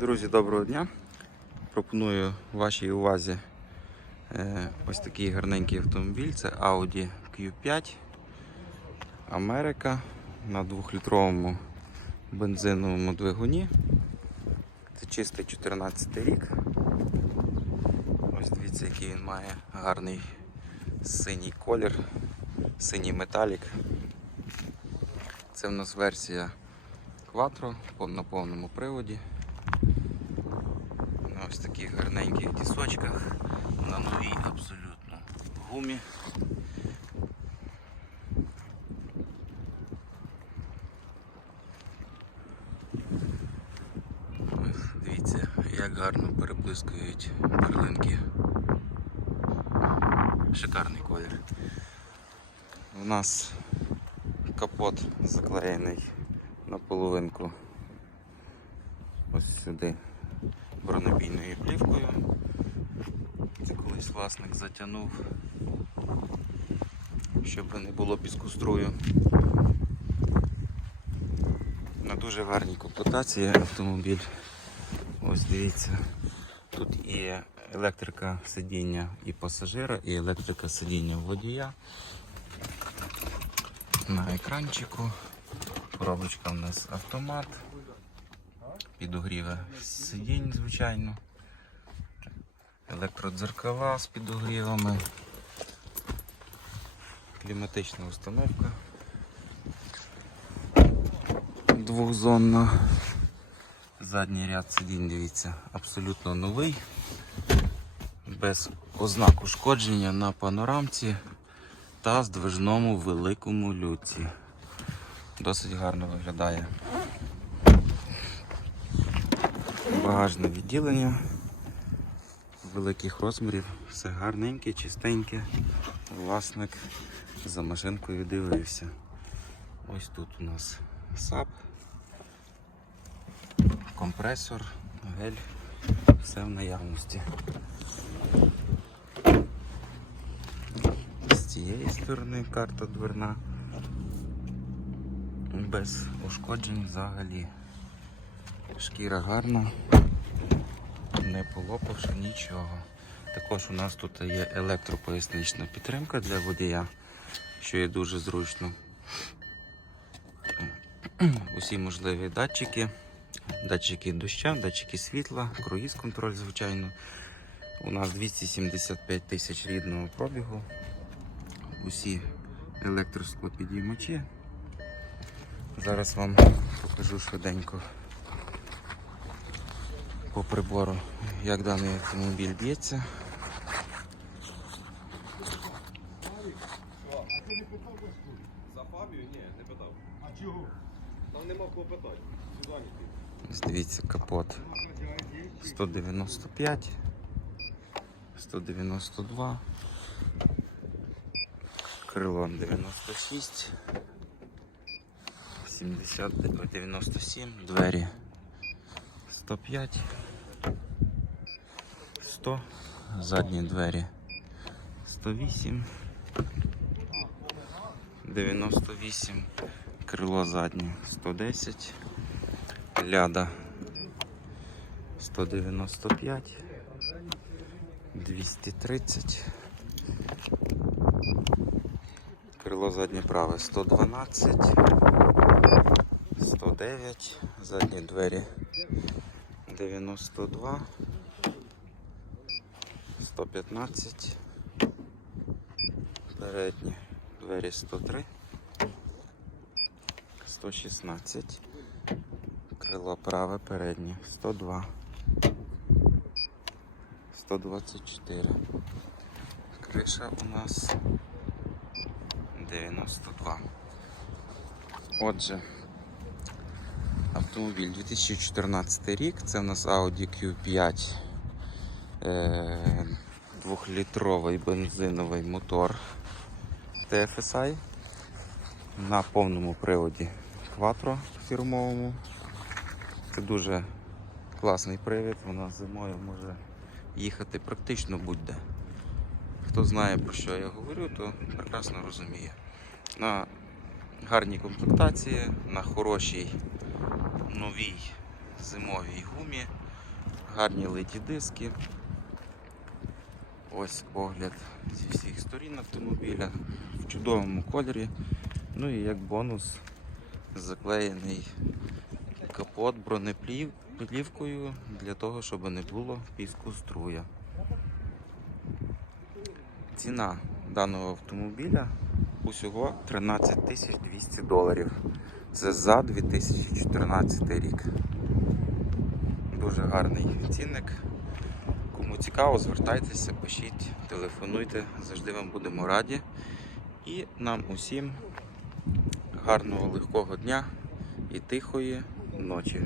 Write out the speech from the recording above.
Друзі, доброго дня. Пропоную вашій увазі е, ось такий гарненький автомобіль. Це Audi Q5 Америка на 2-літровому бензиновому двигуні. Це чистий 14 рік. Ось дивіться, який він має гарний синій колір, синій металік. Це в нас версія Quattro на повному приводі. Таких гарненьких дісочках, на новій абсолютно гумі. Дивіться, як гарно переблискують перлинки. Шикарний колір. У нас капот заклеєний на половинку ось сюди бронебійною плівкою. Це колись власник затягнув, щоб не було піску струю. На дуже гарній комплектації автомобіль. Ось дивіться, тут і електрика сидіння і пасажира, і електрика сидіння водія. На екранчику. Коробочка у нас автомат. Підогріве сидінь, звичайно. Електродзеркала з підогрівами. Кліматична установка. Двохзонна. Задній ряд сидінь, дивіться, абсолютно новий. Без ознак ушкодження на панорамці та здвижному великому люці. Досить гарно виглядає. Багажне відділення великих розмірів, все гарненьке, чистеньке. Власник за машинкою дивився. Ось тут у нас САП, компресор, гель, все в наявності. З цієї сторони карта дверна. Без ушкоджень взагалі. Шкіра гарна, полопавши нічого. Також у нас тут є електропояснична підтримка для водія, що є дуже зручно. Усі можливі датчики, датчики доща, датчики світла, круїз контроль, звичайно. У нас 275 тисяч рідного пробігу. Усі електросклопідіймачі. Зараз вам покажу швиденько по прибору, як даний автомобіль б'ється. За Фабію? Ні, не питав. А чого? Там нема кого питати. Дивіться, капот 195, 192, крило 96, 70, 97, двері 105, 100, задні двері. 108, 98, крило заднє. 110, ляда. 195, 230, крило заднє праве. 112, 109, задні двері 92, 115, передні двері 103, 116. Крило праве переднє 102. 124. Криша у нас 92. Отже, автомобіль 2014 рік. Це в нас Audi Q5. Е, Двохлітровий бензиновий мотор TFSI на повному приводі Quattro фірмовому. Це дуже класний привід, вона зимою може їхати практично будь-де. Хто знає про що я говорю, то прекрасно розуміє. На гарній комплектації, на хорошій новій зимовій гумі гарні литі диски. Ось огляд зі всіх сторін автомобіля в чудовому кольорі. Ну і як бонус заклеєний капот бронеплівкою для того, щоб не було піску струя. Ціна даного автомобіля усього 13 тисяч 200 доларів. Це за 2014 рік. Дуже гарний цінник. Кому цікаво, звертайтеся, пишіть, телефонуйте, завжди вам будемо раді. І нам усім гарного легкого дня і тихої ночі.